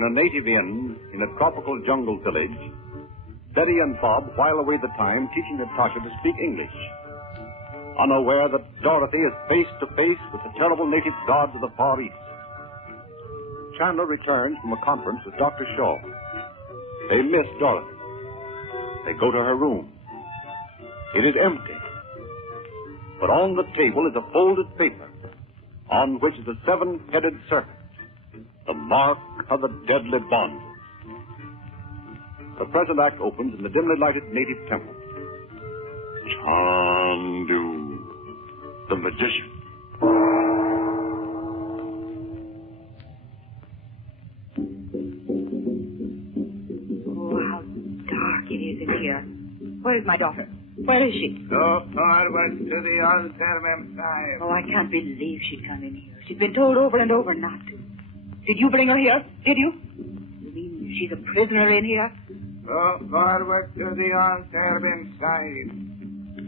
In a native inn in a tropical jungle village, Betty and Bob while away the time teaching Natasha to speak English, unaware that Dorothy is face to face with the terrible native gods of the Far East. Chandler returns from a conference with Dr. Shaw. They miss Dorothy. They go to her room. It is empty. But on the table is a folded paper on which is a seven-headed serpent, the mark of the deadly bond. The present act opens in the dimly lighted native temple. Chandu the Magician. Oh, how dark it is in here. Where is my daughter? Where is she? Go forward to the altar, Messiah. Oh, I can't believe she'd come in here. She's been told over and over not to. Did you bring her here? Did you? You mean she's a prisoner in here? Go forward to the altar, Messiah.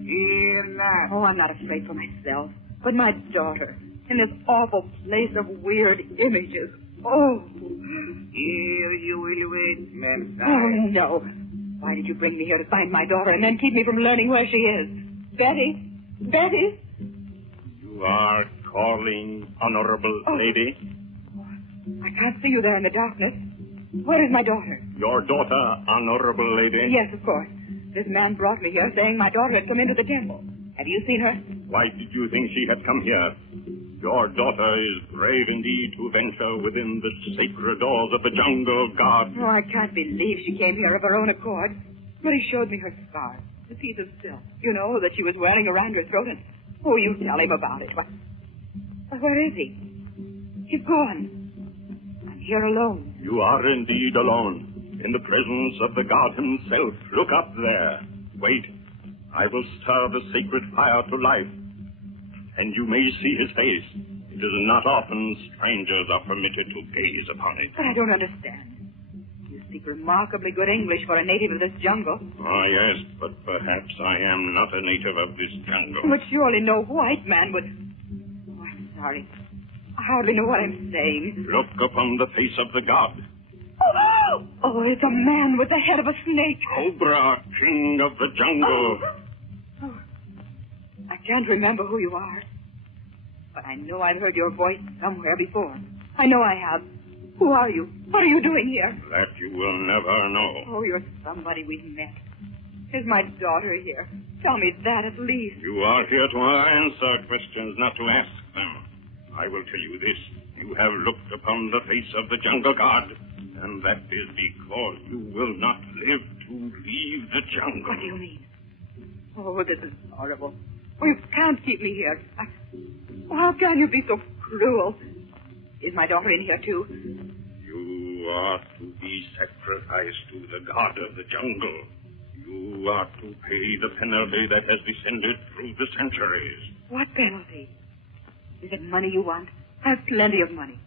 Fear not. Oh, I'm not afraid for myself. But my daughter, in this awful place of weird images. Oh. Here you will wait, Messiah. Oh, no. Why did you bring me here to find my daughter and then keep me from learning where she is? Betty? Betty? You are calling, honorable lady? I can't see you there in the darkness. Where is my daughter? Your daughter, honorable lady? Yes, of course. This man brought me here saying my daughter had come into the temple. Have you seen her? Why did you think she had come here? Your daughter is brave indeed to venture within the sacred doors of the jungle god. Oh, I can't believe she came here of her own accord. But he showed me her scarf, the piece of silk, you know, that she was wearing around her throat. And, oh, you tell him about it. Where is he? He's gone. I'm here alone. You are indeed alone, in the presence of the god himself. Look up there. Wait. I will stir the sacred fire to life, and you may see his face. It is not often strangers are permitted to gaze upon it. But I don't understand. You speak remarkably good English for a native of this jungle. Ah, yes, but perhaps I am not a native of this jungle. But surely no white man would... Oh, I'm sorry. I hardly know what I'm saying. Look upon the face of the god. Oh, it's a man with the head of a snake. Cobra, king of the jungle. Oh, I can't remember who you are. But I know I've heard your voice somewhere before. I know I have. Who are you? What are you doing here? That you will never know. Oh, you're somebody we've met. Is my daughter here? Tell me that at least. You are here to answer questions, not to ask them. I will tell you this. You have looked upon the face of the jungle god, and that is because you will not live to leave the jungle. What do you mean? Oh, this is horrible. Oh, you can't keep me here. How can you be so cruel? Is my daughter in here, too? You are to be sacrificed to the god of the jungle. You are to pay the penalty that has descended through the centuries. What penalty? Is it money you want? I have plenty of money.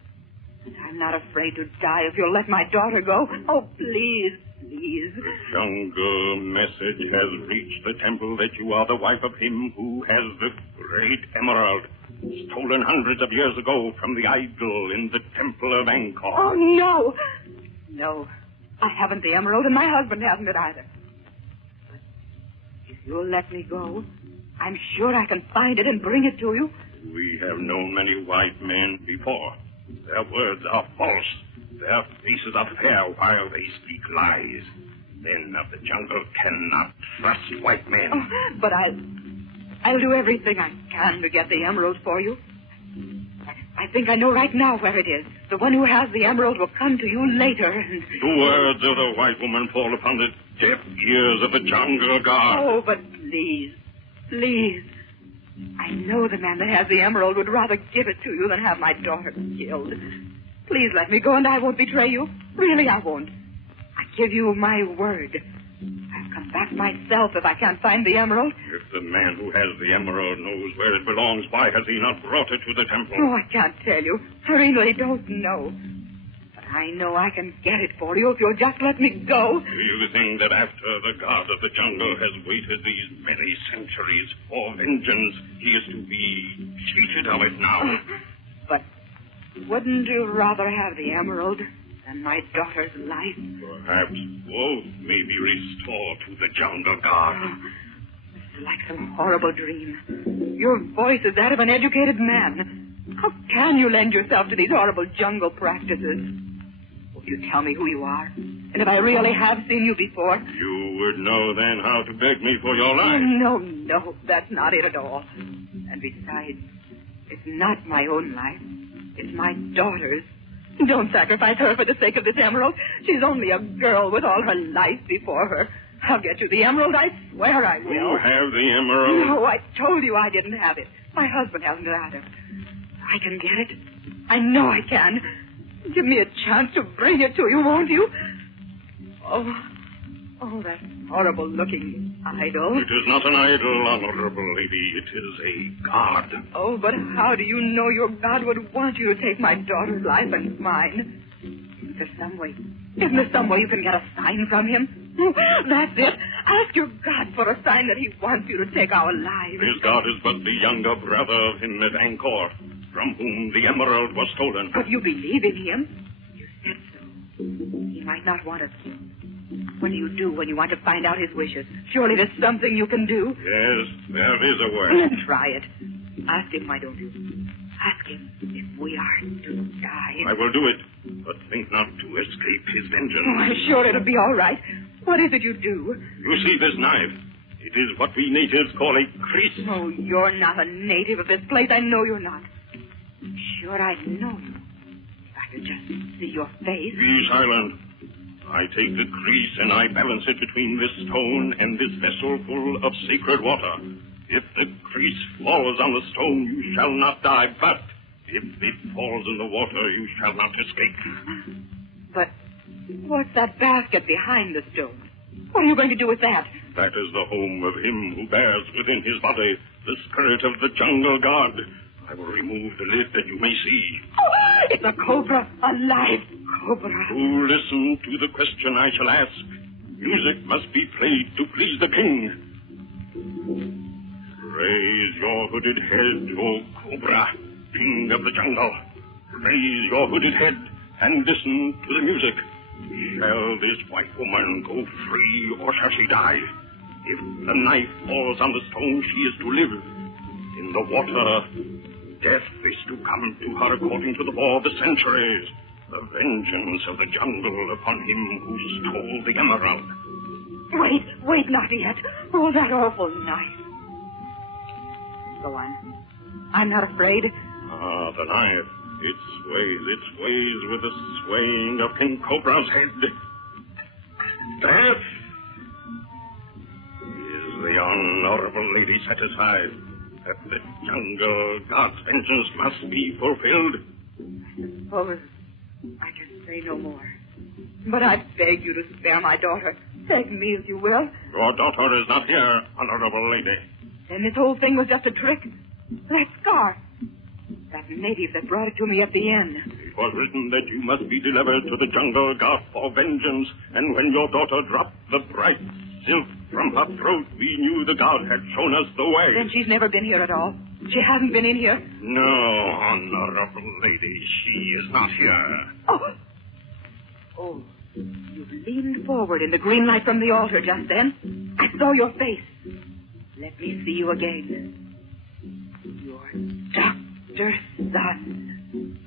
And I'm not afraid to die if you'll let my daughter go. Oh, please, please. The jungle message has reached the temple that you are the wife of him who has the great emerald, stolen hundreds of years ago from the idol in the temple of Angkor. Oh, no. No, I haven't the emerald, and my husband hasn't it either. But if you'll let me go, I'm sure I can find it and bring it to you. We have known many white men before. Their words are false. Their faces are fair while they speak lies. Men of the jungle cannot trust white men. Oh, but I'll do everything I can to get the emerald for you. I think I know right now where it is. The one who has the emerald will come to you later. And... The words of the white woman fall upon the deaf ears of the jungle god. Oh, but please, please. I know the man that has the emerald would rather give it to you than have my daughter killed. Please let me go and I won't betray you. Really, I won't. I give you my word. I'll come back myself if I can't find the emerald. If the man who has the emerald knows where it belongs, why has he not brought it to the temple? Oh, I can't tell you. I really don't know. But I know I can get it for you if you'll just let me go. Do you think that after the god of the jungle has waited these many centuries for vengeance, he is to be cheated of it now? But wouldn't you rather have the emerald than my daughter's life. Perhaps both may be restored to the jungle god. It's like some horrible dream. Your voice is that of an educated man. How can you lend yourself to these horrible jungle practices? Will you tell me who you are? And if I really have seen you before? You would know then how to beg me for your life. No, that's not it at all. And besides, it's not my own life. It's my daughter's. Don't sacrifice her for the sake of this emerald. She's only a girl with all her life before her. I'll get you the emerald, I swear I will. You have the emerald? No, I told you I didn't have it. My husband hasn't either. I can get it. I know I can. Give me a chance to bring it to you, won't you? Oh, that horrible-looking idol. It is not an idol, honorable lady. It is a god. Oh, but how do you know your god would want you to take my daughter's life and mine? Isn't there some way you can get a sign from him? Oh, that's it. Ask your god for a sign that he wants you to take our lives. His god is but the younger brother of him at Angkor, from whom the emerald was stolen. But you believe in him? You said so. He might not want us to. What do you do when you want to find out his wishes? Surely there's something you can do. Yes, there is a way. Then try it. Ask him, why don't you? Ask him if we are to die. I will do it, but think not to escape his vengeance. Oh, I'm sure it'll be all right. What is it you do? You see this knife? It is what we natives call a crease. Oh, you're not a native of this place. I know you're not. Sure, I know you. If I could just see your face. Be silent. I take the crease and I balance it between this stone and this vessel full of sacred water. If the crease falls on the stone, you shall not die, but if it falls in the water, you shall not escape. But what's that basket behind the stone? What are you going to do with that? That is the home of him who bears within his body the spirit of the jungle god. I will remove the lid that you may see. Oh, it's a cobra, a live cobra. To listen to the question I shall ask, music must be played to please the king. Raise your hooded head, O cobra, king of the jungle. Raise your hooded head and listen to the music. Shall this white woman go free or shall she die? If the knife falls on the stone, she is to live. In the water, death is to come to her according to the law of the centuries. The vengeance of the jungle upon him who stole the emerald. Wait, not yet. Oh, that awful knife. Go on. I'm not afraid. Ah, the knife. It sways with the swaying of King Cobra's head. Death! Is the honorable lady satisfied that the jungle god's vengeance must be fulfilled? I suppose I can say no more. But I beg you to spare my daughter. Beg me if you will. Your daughter is not here, honorable lady. Then this whole thing was just a trick. That scar. That native that brought it to me at the inn. It was written that you must be delivered to the jungle god for vengeance, and when your daughter dropped the bright silk from her throat, we knew the god had shown us the way. Then she's never been here at all. She hasn't been in here. No, honorable lady, she is not here. Oh, you leaned forward in the green light from the altar just then. I saw your face. Let me see you again. Your Dr. Son.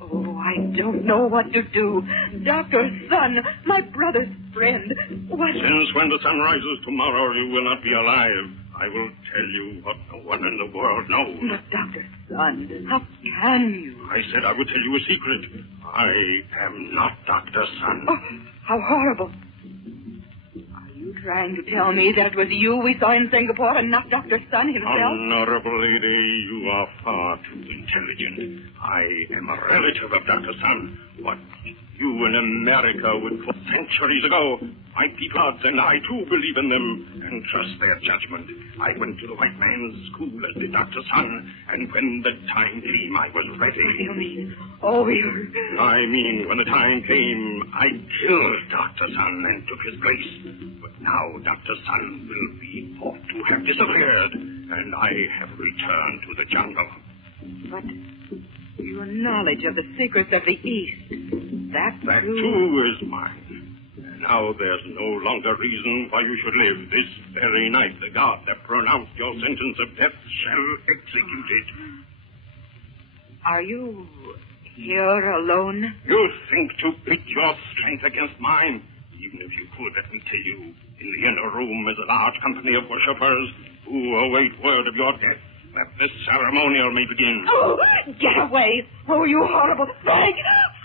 Oh, I don't know what to do. Dr. Son, my brother's friend. What? Since when the sun rises tomorrow, you will not be alive. I will tell you what no one in the world knows. But, Dr. Son, how can you? I said I would tell you a secret. I am not Dr. Son. Oh, how horrible. Are you trying to tell me that it was you we saw in Singapore and not Dr. Sun himself? Honorable lady, you are far too intelligent. I am a relative of Dr. Sun. What you in America would put centuries ago. My pequods and I, too, believe in them and trust their judgment. I went to the white man's school as did Dr. Sun, and when the time came, I was ready. What do you mean? Oh, you... I mean, when the time came, I killed Dr. Sun and took his place. But now Dr. Sun will be thought to have disappeared, and I have returned to the jungle. But your knowledge of the secrets of the East That That too is mine. And now there's no longer reason why you should live. This very night, the God that pronounced your sentence of death shall execute it. Are you here alone? You think to pit your strength against mine? Even if you could, let me tell you, in the inner room is a large company of worshippers who await word of your death, that this ceremonial may begin. Oh, get away! Oh, you horrible... Frank!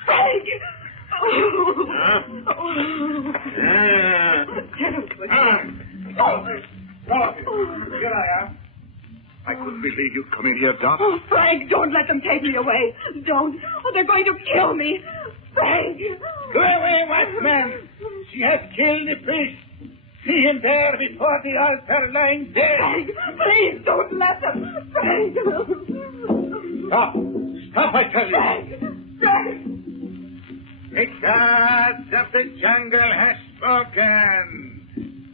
Frank! Huh? Here I am. I couldn't believe you coming here, Doc. Oh, Frank, don't let them take me away. Don't. Oh, they're going to kill me. Frank! Go away, white man. She has killed the priest. See him there before the altar lying dead. Frank, please don't let them. Frank! Stop. Stop, I tell you. Frank! Frank! The gods of the jungle has spoken.